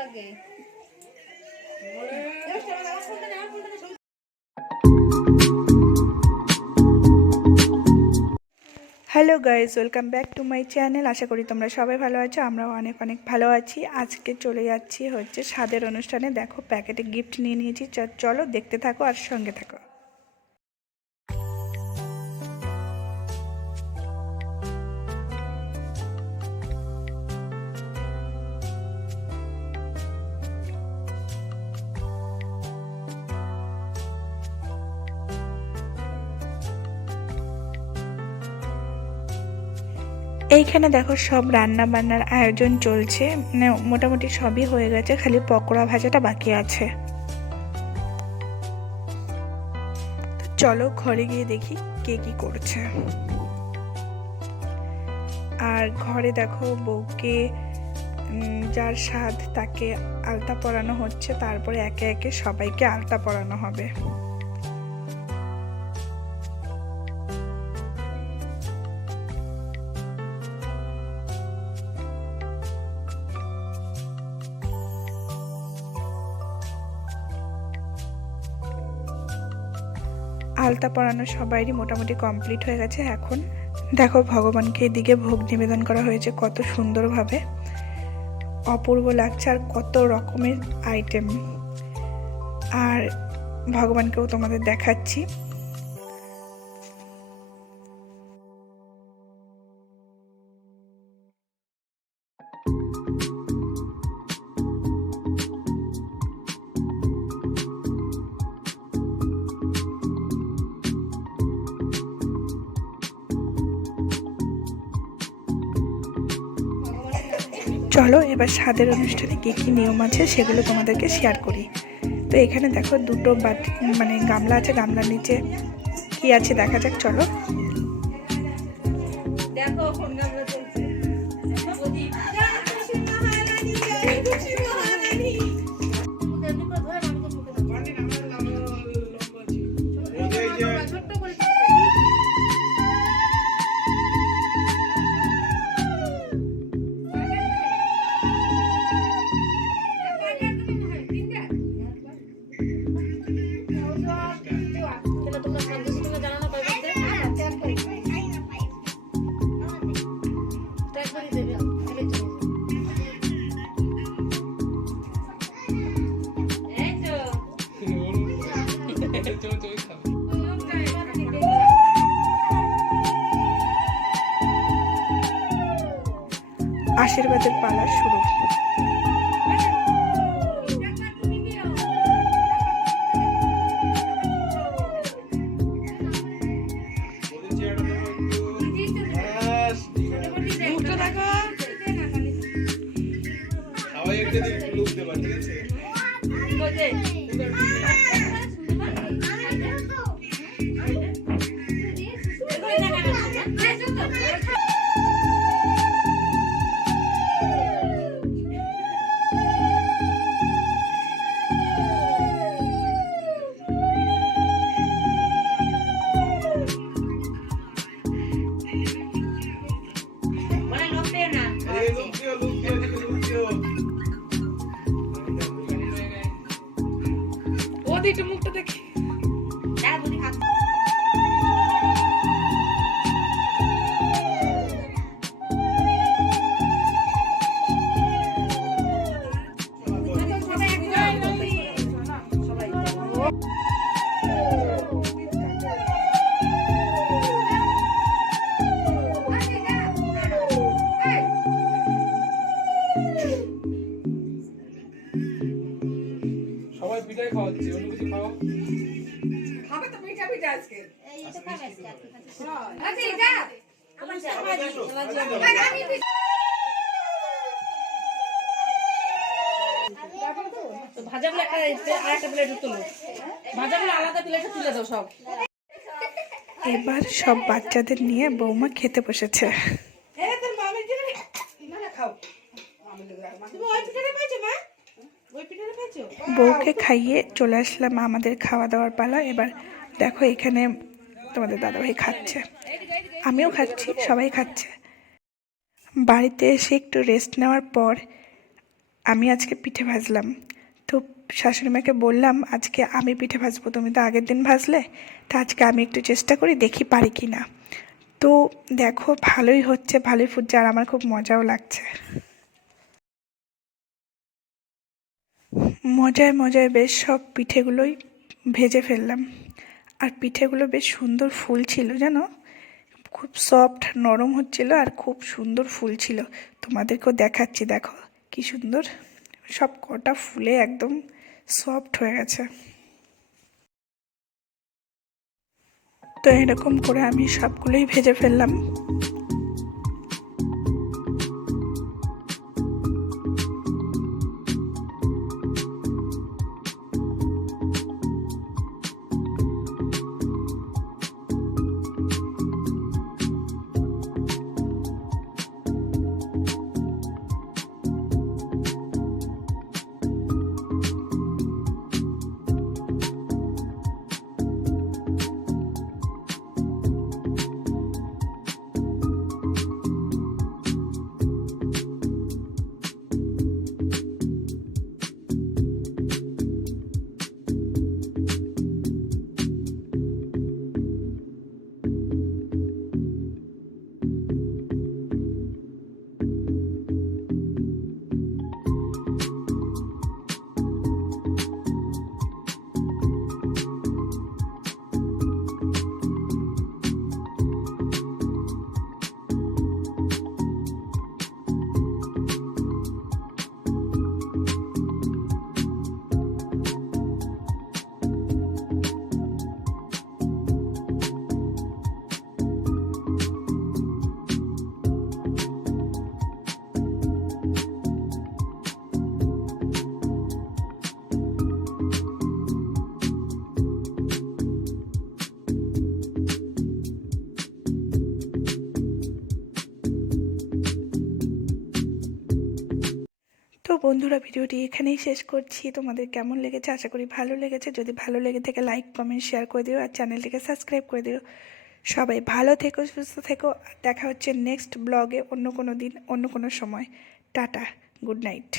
লাগে। Hello guys welcome back to my channel আশা করি তোমরা সবাই ভালো আছো, আমরাও অনেক অনেক ভালো আছি। আজকে চলে যাচ্ছি হচ্ছে স্বাদের অনুষ্ঠানে। দেখো প্যাকেটে গিফট নিয়ে নিয়েছি। চলো দেখতে থাকো আর সঙ্গে থাকো। এইখানে দেখো সব রান্না বান্নার আয়োজন চলছে। মানে মোটামুটি সবই হয়ে গেছে, খালি পকোড়া ভাজাটা বাকি আছে। চলো ঘরে গিয়ে দেখি কে কি করছে। আর ঘরে দেখো বউকে যার স্বাদ তাকে আলতা পরানো হচ্ছে, তারপরে একে একে সবাইকে আলতা পরানো হবে। আলতা পরানো সবাইরই মোটামুটি কমপ্লিট হয়ে গেছে এখন। দেখো ভগবানকে এদিকে ভোগ নিবেদন করা হয়েছে কত সুন্দরভাবে। অপূর্ব লাগছে আর কত রকমের আইটেম আর ভগবানকেও তোমাদের দেখাচ্ছি। চলো এবার স্বাদের অনুষ্ঠানে কী কী নিয়ম আছে সেগুলো তোমাদেরকে শেয়ার করি। তো এখানে দেখো দুটো বাটি মানে গামলা আছে গামলার নিচে কি আছে দেখা যাক চলো। দেখো গামলা চলছে। আশীর্বাদের পালা শুরু। ভাজাগুলো একটা আর একটা প্লেটে তুলো ভাজাগুলো আলাদা প্লেটে তুলে দাও সব। এবার সব বাচ্চাদের নিয়ে বৌমা খেতে বসেছে। বউকে খাইয়ে চলে আসলাম আমাদের খাওয়া দাওয়ার পালা। এবার দেখো এখানে তোমাদের দাদাভাই খাচ্ছে। আমিও খাচ্ছি, সবাই খাচ্ছে। বাড়িতে এসে একটু রেস্ট নেওয়ার পর আমি আজকে পিঠে ভাজলাম। তো শাশুড়ি মাকে বললাম, আজকে আমি পিঠে ভাজবো, তুমি তো আগের দিন ভাজলে, তা আজকে আমি একটু চেষ্টা করি, দেখি পারি কি না তো দেখো, ভালোই হচ্ছে, ভালোই ফুটছে, আর আমার খুব মজাও লাগছে। মজায় মজায় বেশ সব পিঠেগুলোই ভেজে ফেললাম। আর পিঠেগুলো বেশ সুন্দর ফুল ছিল, জানো? খুব সফট নরম হচ্ছিল আর খুব সুন্দর ফুল ছিল। তোমাদেরকেও দেখাচ্ছি, দেখো কি সুন্দর। সব কটা ফুলে একদম সফট হয়ে গেছে। তো এরকম করে আমি সবগুলোই ভেজে ফেললাম। বন্ধুরা, ভিডিওটি এখানেই শেষ করছি। তোমাদের কেমন লেগেছে? আশা করি ভালো লেগেছে। যদি ভালো লেগে থাকে লাইক কমেন্ট শেয়ার করে দিও আর চ্যানেলটিকে সাবস্ক্রাইব করে দিও। সবাই ভালো থেকো, সুস্থ থেকো। দেখা হচ্ছে নেক্সট ব্লগে অন্য কোনো দিন, অন্য কোনো সময়। Tata good night